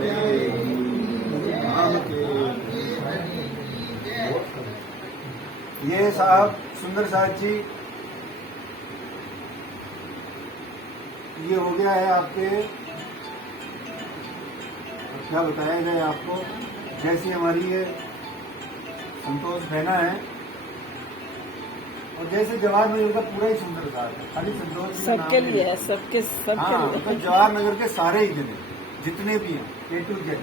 हरे राम के। ये साहब सुंदर साथ जी, ये हो गया है आपके, क्या बताया जाए आपको, जैसी हमारी ये संतोष बहना है और जैसे जवाहर नगर का पूरा ही सुंदर साथ है, खाली संतोष जी का नाम सबके नहीं लिए है, लेते। सबके हाँ, लिए तो जवाहर नगर के सारे ही जितने भी हैं A to Z,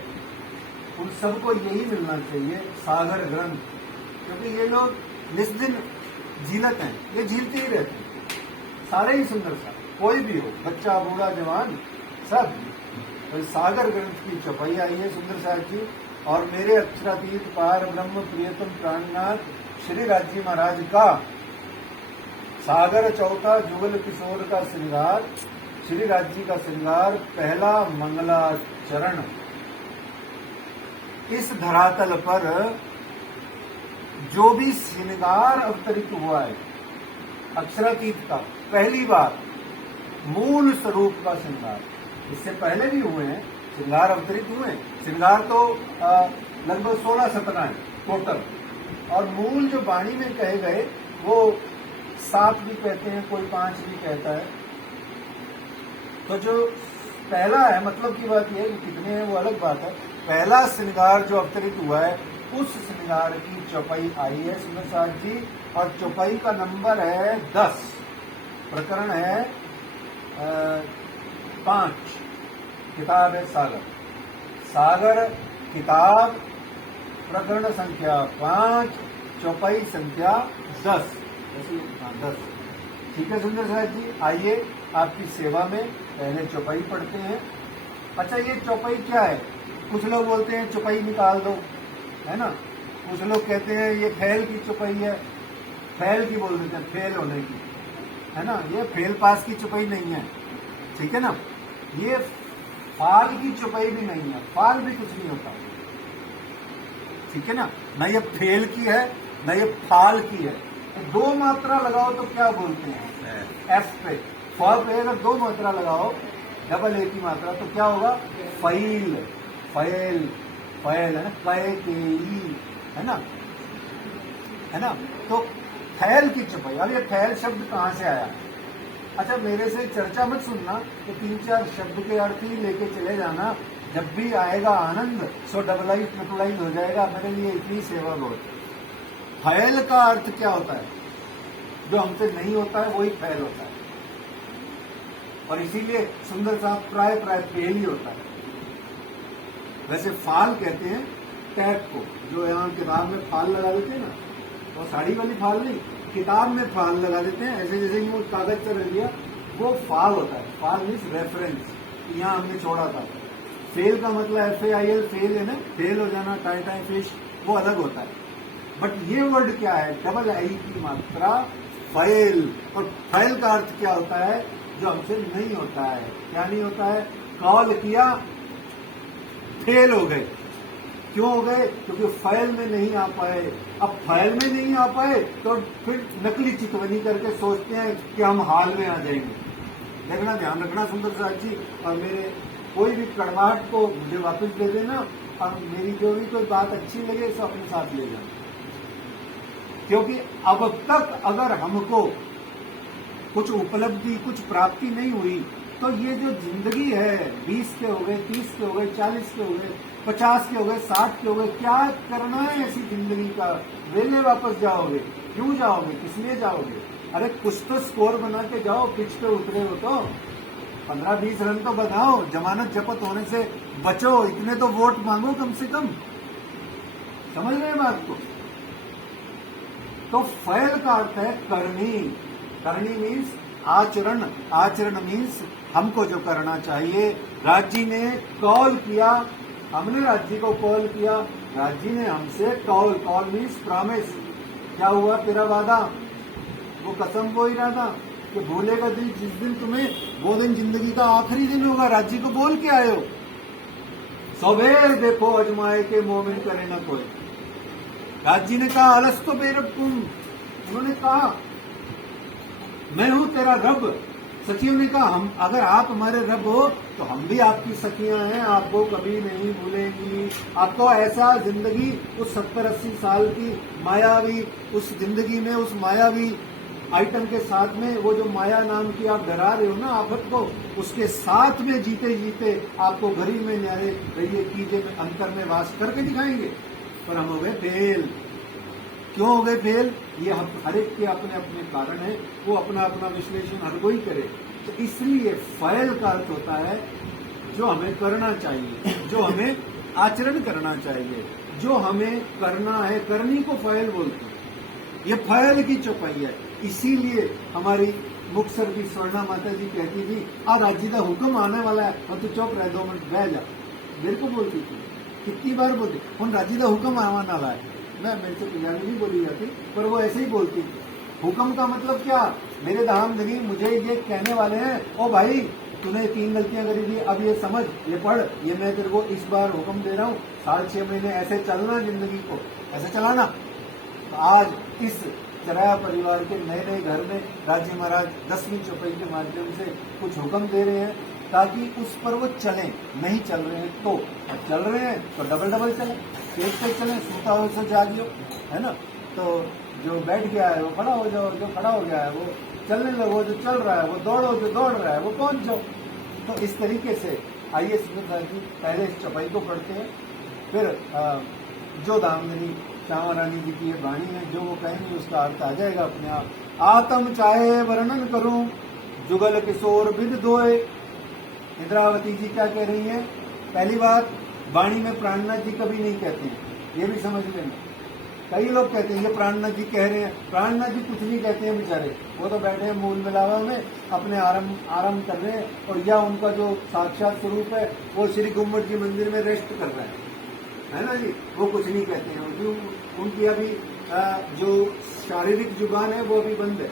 उन सबको यही मिलना चाहिए, सागर ग्रंथ। क्योंकि ये लोग निस्दिन झीलत हैं, ये झीलते ही रहते हैं, सारे ही सुंदर सा, कोई भी हो, बच्चा बूढ़ा जवान सब। तो सागर ग्रंथ की छपाई आई है सुंदर साहब जी, और मेरे अक्षरातीत पार ब्रह्म प्रियतम प्राणनाथ श्री राजी महाराज का सागर चौथा जुगल किशोर का श्रृंगार, श्री राज्य का श्रृंगार, पहला मंगलाचरण। इस धरातल पर जो भी श्रृंगार अवतरित हुआ है अक्षरातीत का, पहली बार मूल स्वरूप का श्रृंगार, इससे पहले भी हुए हैं श्रृंगार, अवतरित हुए हैं श्रृंगार, तो लगभग 16-17 है टोटल, और मूल जो वाणी में कहे गए वो 7 भी कहते हैं, कोई 5 भी कहता है। तो जो पहला है, मतलब की बात यह है कि कितने हैं वो अलग बात है, पहला श्रृंगार जो अवतरित हुआ है उस श्रृंगार की चौपाई आई है सुंदर साथ जी, और चौपाई का नंबर है 10, प्रकरण है 5, किताब है सागर, सागर किताब, प्रकरण संख्या 5, चौपाई संख्या 10। 10, ठीक है सुंदर साहब जी, आइए आपकी सेवा में पहले चौपाई पढ़ते हैं। अच्छा, ये चौपाई क्या है? कुछ लोग बोलते हैं चौपाई निकाल दो, है ना, कुछ लोग कहते हैं ये फैल की चौपाई है, फैल की बोल देते हैं, फेल होने की, है ना, ये फेल पास की चौपाई नहीं है, ठीक है ना, ये फाल की चौपाई भी नहीं है, फाल भी कुछ नहीं होता, ठीक है ना, न ये फेल की है न ये फाल की है। तो 2 मात्रा लगाओ तो क्या बोलते हैं? एफ पे, फॉल पे अगर 2 मात्रा लगाओ, डबल ए की मात्रा, तो क्या होगा? फैल, फैल, फैल, है ना, फै के ई, है ना, है ना। तो फैल की चौपाई, अब ये फैल शब्द कहाँ से आया? अच्छा, मेरे से चर्चा मत सुनना, तो 3-4 शब्द के अर्थ ही लेके चले जाना, जब भी आएगा आनंद सो डबलाइज ट्रिपलाइज हो जाएगा, मेरे लिए इतनी सेवा बहुत। फैल का अर्थ क्या होता है? जो हमसे नहीं होता है वही फैल होता है, और इसीलिए सुंदर साहब प्राय फेल ही होता है। वैसे फाल कहते हैं टैग को, जो यहाँ किताब में फाल लगा देते हैं ना, वो साड़ी वाली फाल नहीं, किताब में फाल लगा देते हैं, ऐसे जैसे वो कागज पर रख दिया, वो फाल होता है। फाल मीन्स रेफरेंस, यहाँ हमने छोड़ा था। फेल का मतलब FAIL, फेल है ना, फेल हो जाना, टाई फिश, वो अलग होता है। बट ये वर्ड क्या है? डबल आई की मात्रा, फैल। और फैल का अर्थ क्या होता है? जो हमसे नहीं होता है। क्या नहीं होता है? कॉल किया, फेल हो गए। क्यों हो गए? क्योंकि फैल में नहीं आ पाए। अब फैल में नहीं आ पाए तो फिर नकली चितवनी करके सोचते हैं कि हम हाल में आ जाएंगे। देखना, ध्यान रखना सुंदर साहब जी, और मेरे कोई भी कड़वाहट को मुझे वापस दे देना, और मेरी जो भी कोई बात अच्छी लगे तो अपने साथ ले जाना। क्योंकि अब तक अगर हमको कुछ उपलब्धि, कुछ प्राप्ति नहीं हुई, तो ये जो जिंदगी है, 20 के हो गए, 30 के हो गए, 40 के हो गए, 50 के हो गए, 60 के हो गए, क्या करना है ऐसी जिंदगी का? वेले वापस जाओगे? क्यों जाओगे? किस लिए जाओगे? अरे कुछ तो स्कोर बना के जाओ, पिच पे उतरे हो तो 15-20 रन तो बनाओ, जमानत जब्त होने से बचो, इतने तो वोट मांगो कम से कम। समझ रहे हैं बात को? तो फैल का अर्थ है करनी। करनी मीन्स आचरण, आचरण मीन्स हमको जो करना चाहिए। राज्य ने कॉल किया, हमने राज्य को कॉल किया, राज्य ने हमसे कॉल, कॉल मीन्स प्रॉमिस। क्या हुआ तेरा वादा? वो कसम वो इरादा कि भूलेगा दिन, जिस दिन तुम्हें, वो दिन जिंदगी का आखिरी दिन होगा। राज्य को बोल के आए हो, सवेर देखो अजमाए के मोमिन करे ना कोई। राज्य ने कहा अलस तो बेरब तुम, उन्होंने कहा मैं हूं तेरा रब, सखियों ने कहा हम अगर आप हमारे रब हो तो हम भी आपकी सखियां हैं, आपको कभी नहीं भूलेंगी। आपको ऐसा जिंदगी उस 70-80 साल की मायावी उस जिंदगी में उस मायावी आइटम के साथ में वो जो माया नाम की आप डरा रहे हो ना आफत को, उसके साथ में जीते जीते आपको घरी में न्यारे रहिए कीजे में अंतर में वास करके दिखाएंगे। पर हम हो गए फेल। क्यों हो गए फेल? ये हर एक के अपने अपने कारण है, वो अपना अपना विश्लेषण हर कोई करे। तो इसलिए फैल का अर्थ होता है जो हमें करना चाहिए, जो हमें आचरण करना चाहिए, जो हमें करना है, करनी को फैल बोलते हैं। ये फैल की चौपाई है। इसीलिए हमारी मुक्तसर की स्वर्णा माता जी कहती थी आज राज्य का हुक्म आने वाला है और तू चुप रह 2 मिनट बह जा। मेरे को बोलती थी, कितनी बार बोलती हम राज्य का हुक्म आने वाला है। मैं मेरे से पंजाबी नहीं बोली जाती पर वो ऐसे ही बोलती थी। हुक्म का मतलब क्या? मेरे धाम नहीं मुझे ये कहने वाले हैं ओ भाई तूने 3 गलतियां करी थी, अब ये समझ, ये पढ़, ये मैं तेरे को इस बार हुक्म दे रहा हूँ, 6.5 महीने ऐसे चलना, जिंदगी को ऐसे चलाना। तो आज इस चराया परिवार के नए नए घर में राज्य महाराज 10वीं चौपाई के माध्यम से कुछ हुक्म दे रहे हैं ताकि उस पर वो चलें। नहीं चल रहे हैं तो, अब चल रहे हैं तो डबल चलें, पेट पे चलें, सोता हो तो जागियो, है ना। तो जो बैठ गया है वो खड़ा हो जाओ, जो खड़ा हो गया है वो चलने लगो, जो चल रहा है वो दौड़ो, जो दौड़ रहा है वो पहुंच जाओ। तो इस तरीके से आइए जी पहले इस चौपाई को पढ़ते हैं, फिर जो दामदनी श्यामा रानी जी की ये वाणी है, जो वो कहेंगे उसका अर्थ आ जाएगा अपने आप। आत्म चाहे वर्णन करूं जुगल किशोर विद दोए। इंद्रावती जी क्या कह रही हैं? पहली बात, वाणी में प्राणनाथ जी कभी नहीं कहते हैं, ये भी समझ लेना। कई लोग कहते हैं ये प्राणनाथ जी कह रहे हैं, प्राणनाथ जी कुछ नहीं कहते हैं बेचारे, वो तो बैठे हैं मूल मिलावा में अपने आराम कर रहे हैं, और या उनका जो साक्षात स्वरूप है वो श्री गुम्बद जी मंदिर में रेस्ट कर रहा है ना जी। वो कुछ नहीं कहते हैं, उनकी अभी जो शारीरिक जुबान है वो अभी बंद है,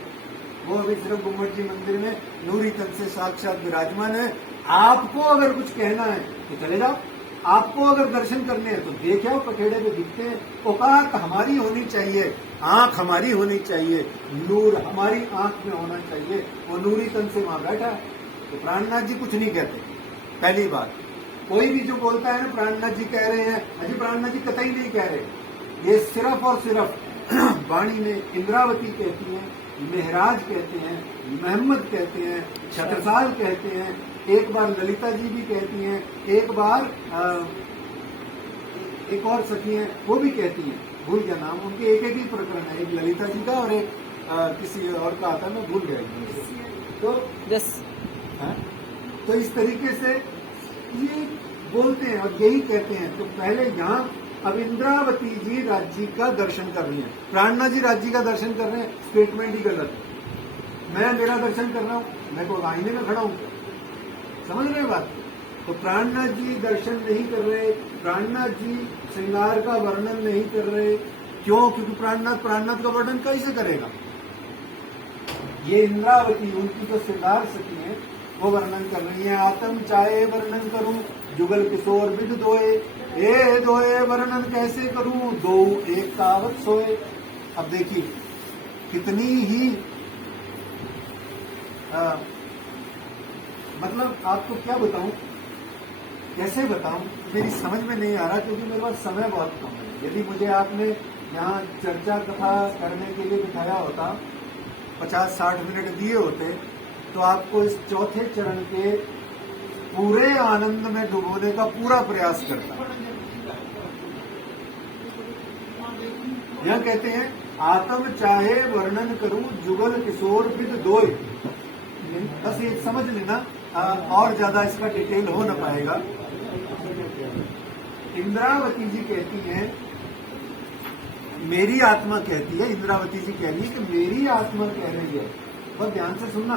वो अभी सिर्फ गुम्बद जी मंदिर में नूरी तन से साक्षात विराजमान है। आपको अगर कुछ कहना है तो चले जाओ, आपको अगर दर्शन करने हैं तो देख आओ, पखेड़े पे दिखते हैं। औकात हमारी होनी चाहिए, आंख हमारी होनी चाहिए, नूर हमारी आंख में होना चाहिए, वो नूरी तन से वहां बैठा है। तो प्राणनाथ जी कुछ नहीं कहते। पहली बात, कोई भी जो बोलता है ना प्राणनाथ जी कह रहे हैं, अजी प्राणनाथ जी कतई नहीं कह रहे, ये सिर्फ और सिर्फ वाणी में इंद्रावती कहती है, मेहराज कहते हैं, मोहम्मद कहते हैं, छत्रसाल कहते हैं, एक बार ललिता जी भी कहती हैं, एक बार एक और सखी हैं वो भी कहती हैं, भूल गया नाम, उनके एक एक ही प्रकरण है, एक ललिता जी का और एक किसी और का आता, मैं भूल गया। तो तो इस तरीके से ये बोलते हैं और यही कहते हैं। तो पहले यहाँ अब इंद्रावती जी राज्य का दर्शन कर रही हैं, प्राणनाथ जी राज्य का दर्शन कर रहे हैं, स्टेटमेंट ही गलत है। मैं मेरा दर्शन कर रहा हूँ, मैं को आईने में खड़ा हूँ, समझ रहे बात? तो प्राणनाथ जी दर्शन नहीं कर रहे, प्राणनाथ जी श्रृंगार का वर्णन नहीं कर रहे। क्यों? क्योंकि प्राणनाथ का वर्णन कैसे करेगा? ये इंद्रावती उनकी जो श्रृंगार सखी है वो वर्णन कर रही है। आत्म चाहे वर्णन करूं जुगल किशोर विद दोए, ए दोए वर्णन कैसे करूं, दो एक कावत सोए। अब देखिए कितनी ही मतलब आपको क्या बताऊं, कैसे बताऊं, मेरी समझ में नहीं आ रहा क्योंकि मेरे पास समय बहुत कम है। यदि मुझे आपने यहाँ चर्चा कथा करने के लिए बिठाया होता, 50-60 मिनट दिए होते, तो आपको इस चौथे चरण के पूरे आनंद में डुबोने का पूरा प्रयास करता। यह कहते हैं आत्म चाहे वर्णन करूं जुगल किशोर विद दोए। बस ये समझ लेना, और ज्यादा इसका डिटेल हो न पाएगा। इंद्रावती जी कहती हैं, मेरी आत्मा कहती है, इंद्रावती जी कह रही है कि मेरी आत्मा कह रही है, बहुत ध्यान से सुनना।